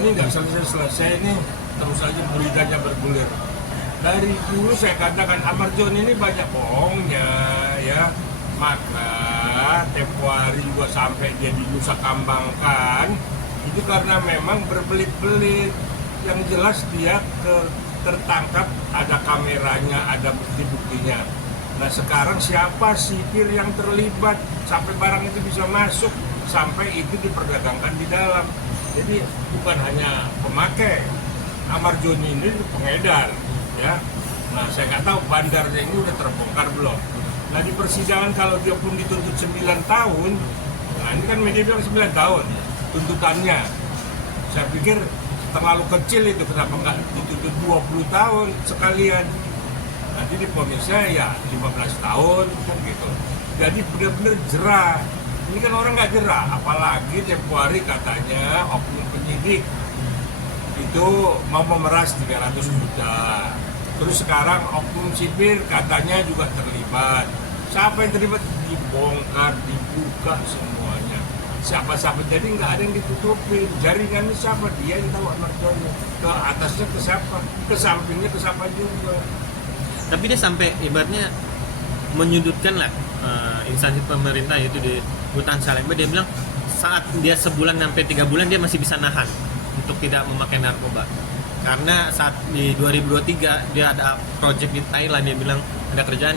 Joni nggak selesai-selesai nih, terus aja beritanya bergulir. Dari dulu saya katakan Ahmad Joni ini banyak bohongnya ya, maka tempo hari juga sampai dia di Nusa Kambangkan itu karena memang berbelit-belit. Yang jelas dia tertangkap, ada kameranya, ada bukti-buktinya. Nah sekarang siapa sipir yang terlibat sampai barang itu bisa masuk, sampai itu diperdagangkan di dalam. Jadi bukan hanya pemakai, Ahmad Joni ini pengedar ya. Nah saya nggak tahu bandarnya ini udah terbongkar belum. Nah di persidangan kalau dia pun dituntut 9 tahun, nah ini kan media bilang 9 tahun tuntutannya. Saya pikir terlalu kecil itu, kenapa nggak dituntut 20 tahun sekalian. Nanti diponisnya ya 15 tahun kan gitu. Jadi benar-benar jerah. Ini kan orang nggak jerah, apalagi tempo hari katanya oknum penyidik itu mau memeras 300 juta. Terus sekarang oknum sipir katanya juga terlibat. Siapa yang terlibat? Dibongkar, dibuka semuanya. Siapa-siapa, jadi nggak ada yang ditutupin. Jaringannya siapa? Dia yang tahu Ahmad Joni. Ke atasnya ke siapa? Ke sampingnya ke siapa juga. Tapi dia sampai ibaratnya menyudutkan lah instansi pemerintah, yaitu di Rutan Salemba. Dia bilang saat dia sebulan sampai 3 bulan dia masih bisa nahan untuk tidak memakai narkoba. Karena saat di 2023 dia ada project di Thailand, dia bilang ada kerjaan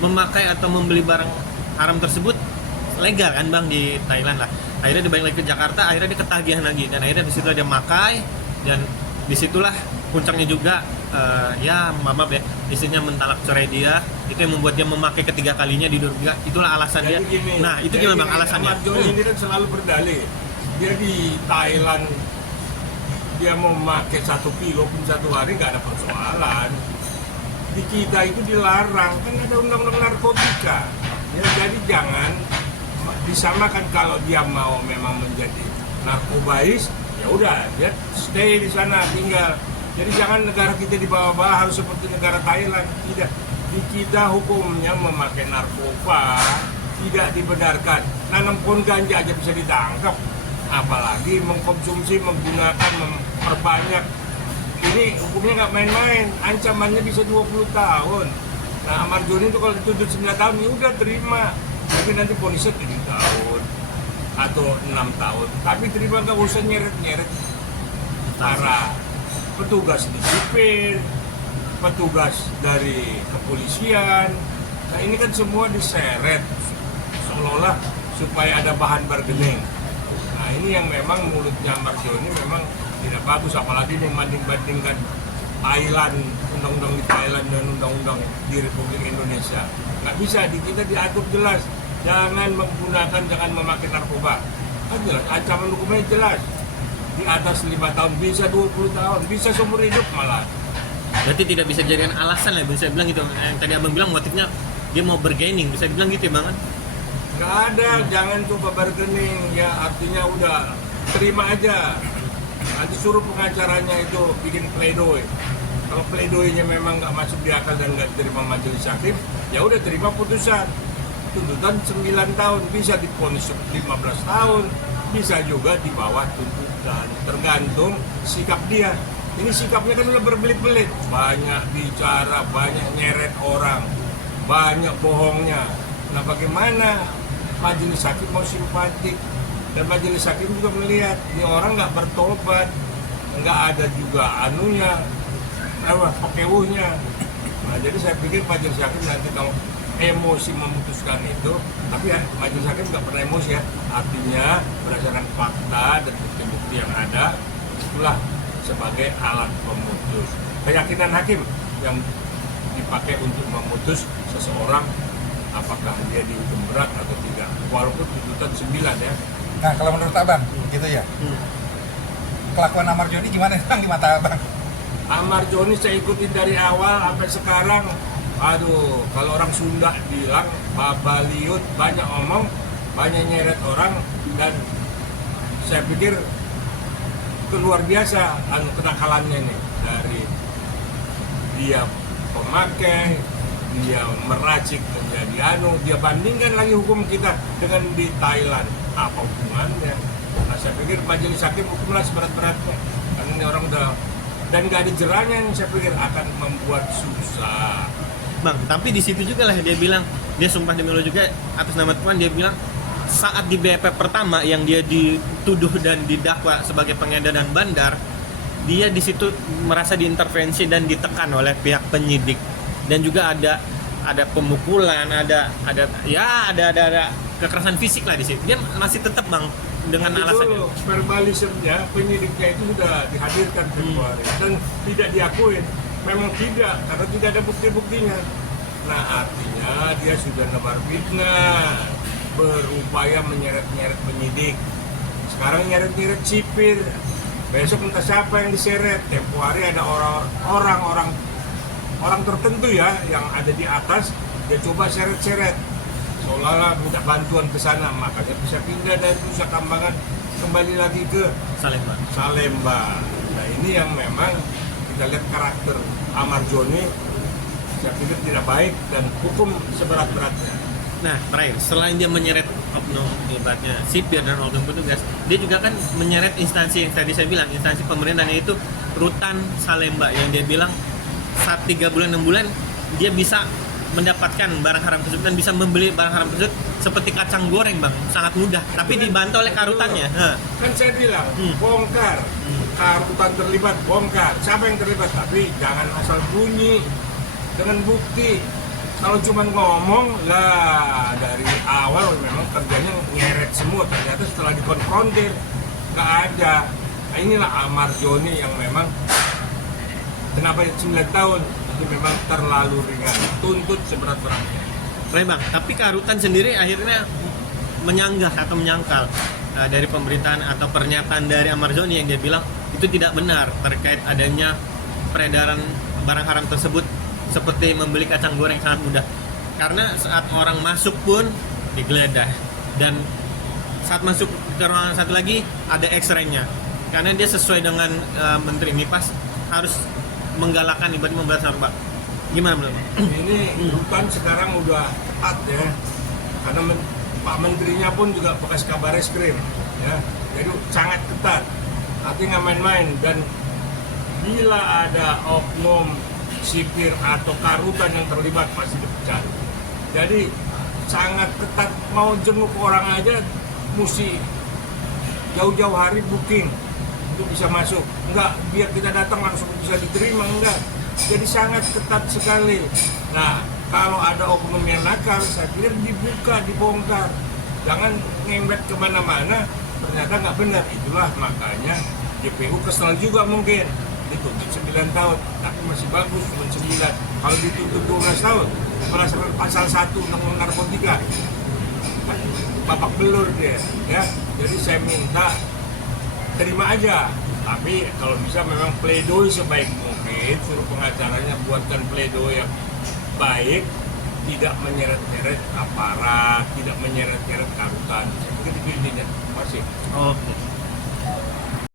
memakai atau membeli barang haram tersebut legal kan bang di Thailand lah. Akhirnya dia balik lagi ke Jakarta, akhirnya dia ketagihan lagi, dan akhirnya di situ dia makai, dan disitulah puncaknya juga ya maaf ya, istrinya mentalak cerai dia. Itu yang membuat dia memakai ketiga kalinya di 2003. Itulah alasan dia. Nah itu gimana bang alasannya? Ahmad Joni ini kan selalu berdalih dia di Thailand, dia mau memakai 1 kilo pun 1 hari nggak ada persoalan. Di kita itu dilarang, kan ada undang-undang narkotika ya. Jadi jangan disamakan. Kalau dia mau memang menjadi narkobais, ya udah dia stay di sana tinggal. Jadi jangan negara kita dibawa-bawa harus seperti negara Thailand. Tidak, di kita hukumnya memakai narkoba tidak dibenarkan. Nanam pohon ganja aja bisa ditangkap, apalagi mengkonsumsi, menggunakan, memperbanyak. Ini hukumnya nggak main-main, ancamannya bisa 20 tahun. Nah Ahmad Joni itu kalau dituntut 9 tahun, ya udah terima. Tapi nanti ponisnya 7 tahun atau 6 tahun. Tapi terima, nggak usah nyeret-nyeret para petugas di sipil, petugas dari kepolisian. Nah ini kan semua diseret seolah-olah supaya ada bahan bargaining. Nah ini yang memang mulutnya Ahmad Joni memang tidak bagus, apalagi membanding-bandingkan Thailand, undang-undang di Thailand dan undang-undang di Republik Indonesia. Nggak bisa, di kita diatur jelas, jangan menggunakan, jangan memakai narkoba. Kan jelas, ancaman hukumnya jelas. Di atas 5 tahun, bisa 20 tahun, bisa seumur hidup malah. Berarti tidak bisa jadikan alasan lah, bisa bilang gitu. Yang tadi abang bilang motifnya dia mau bargaining, bisa dibilang gitu ya bang kan? Nggak ada, jangan coba bargaining, ya artinya udah terima aja. Nanti suruh pengacaranya itu bikin pledoi. Kalau pledoinya memang nggak masuk di akal dan nggak diterima majelis hakim, ya udah terima putusan. Tuntutan 9 tahun, bisa diponis 15 tahun, bisa juga di bawah tuntutan, tergantung sikap dia. Ini sikapnya kan udah berbelit-belit, banyak bicara, banyak nyeret orang, banyak bohongnya. Nah bagaimana majelis hakim mau simpatik? Dan majelis hakim juga melihat ini orang nggak bertobat, nggak ada juga anunya, pekewuhnya. Nah jadi saya pikir majelis hakim nanti kalau emosi memutuskan itu, tapi ya, majelis hakim nggak pernah emosi ya, artinya berdasarkan fakta dan bukti-bukti yang ada, itulah sebagai alat pemutus. Keyakinan hakim yang dipakai untuk memutus seseorang apakah dia dihukum berat atau tidak, walaupun tuntutan 9 ya. Nah kalau menurut abang, gitu ya, kelakuan Ahmad Joni gimana bang di mata abang? Ahmad Joni saya ikutin dari awal sampai sekarang. Aduh, kalau orang Sunda bilang babaliut, banyak omong, banyak nyeret orang, dan saya pikir itu luar biasa kenakalannya nih. Dari dia pemakai, dia meracik menjadi dia bandingkan lagi hukum kita dengan di Thailand, apa hubungannya? Nah, saya pikir majelis hakim hukumlah seberat-beratnya. Karena ini orang udah, dan nggak ada jerahnya yang saya pikir akan membuat susah. Bang, tapi di situ juga lah dia bilang, dia sumpah demi Allah juga atas nama Tuhan, dia bilang saat di BAP pertama yang dia dituduh dan didakwa sebagai pengedar dan bandar, dia di situ merasa diintervensi dan ditekan oleh pihak penyidik, dan juga ada pemukulan, ada kekerasan fisik lah di situ. Dia masih tetap Bang dengan alasannya. Itu verbalismnya penyidiknya itu sudah dihadirkan Februari dan tidak diakuin. Memang tidak, karena tidak ada bukti-buktinya. Nah, artinya dia sudah nebar fitnah, berupaya menyeret-nyeret penyidik. Sekarang nyeret-nyeret sipir. Besok entah siapa yang diseret. Tempo hari ada orang tertentu ya yang ada di atas, dia coba seret-seret. Seolah-olah minta bantuan ke sana, makanya bisa pindah dari Nusa Kambangan kembali lagi ke Salemba. Nah, ini yang memang kita lihat karakter Amar Joni, saya pikir tidak baik dan hukum seberat-beratnya. Nah, terakhir, selain dia menyeret oknum ibaratnya sipir dan oknum petugas, dia juga kan menyeret instansi yang tadi saya bilang, instansi pemerintah, yaitu Rutan Salemba, yang dia bilang saat 3 bulan 6 bulan dia bisa mendapatkan barang haram tersebut dan bisa membeli barang haram tersebut seperti kacang goreng Bang, sangat mudah, tapi dibantu oleh karutannya. Kan saya bilang, bongkar. Karutan terlibat, bongkar. Siapa yang terlibat? Tapi jangan asal bunyi dengan bukti. Kalau cuma ngomong lah, dari awal memang kerjanya nyeret semua, ternyata setelah dikonfrontir nggak ada. Nah, inilah Amar Joni yang memang kenapa 9 tahun itu memang terlalu ringan, tuntut seberat-beratnya. Baik Bang, tapi karutan sendiri akhirnya menyanggah atau menyangkal dari pemerintahan atau pernyataan dari Amar Joni yang dia bilang itu tidak benar terkait adanya peredaran barang haram tersebut seperti membeli kacang goreng sangat mudah, karena saat orang masuk pun digeledah, dan saat masuk ke ruangan satu lagi ada X-ray-nya, karena dia sesuai dengan Menteri Mipas harus menggalakkan ibarat membelas narkoba. Gimana menurut Bang? Ini rutan sekarang udah ketat ya, karena Pak Menterinya pun juga bekas kabar eskrim ya, jadi sangat ketat, artinya nggak main-main. Dan bila ada oknum sipir atau karutan yang terlibat pasti dipecat. Jadi sangat ketat, mau jenguk orang aja mesti jauh-jauh hari booking untuk bisa masuk. Enggak, biar kita datang langsung bisa diterima, enggak. Jadi sangat ketat sekali. Nah, kalau ada oknum yang nakal, saya pikir dibuka, dibongkar. Jangan ngembet kemana-mana, ternyata nggak benar. Itulah makanya JPU kesel juga mungkin. Dituntut 9 tahun, tapi masih bagus, cuma 9. Kalau dituntut 12 tahun, berdasarkan pasal 1 Undang-Undang Narkotika, babak belur dia. Ya. Jadi saya minta terima aja. Tapi kalau bisa memang pledoi sebaik mungkin, suruh pengacaranya buatkan pledoi yang baik, tidak menyeret-nyeret aparat, tidak menyeret-nyeret karutan. Saya pikir itu intinya. Terima kasih. Oke.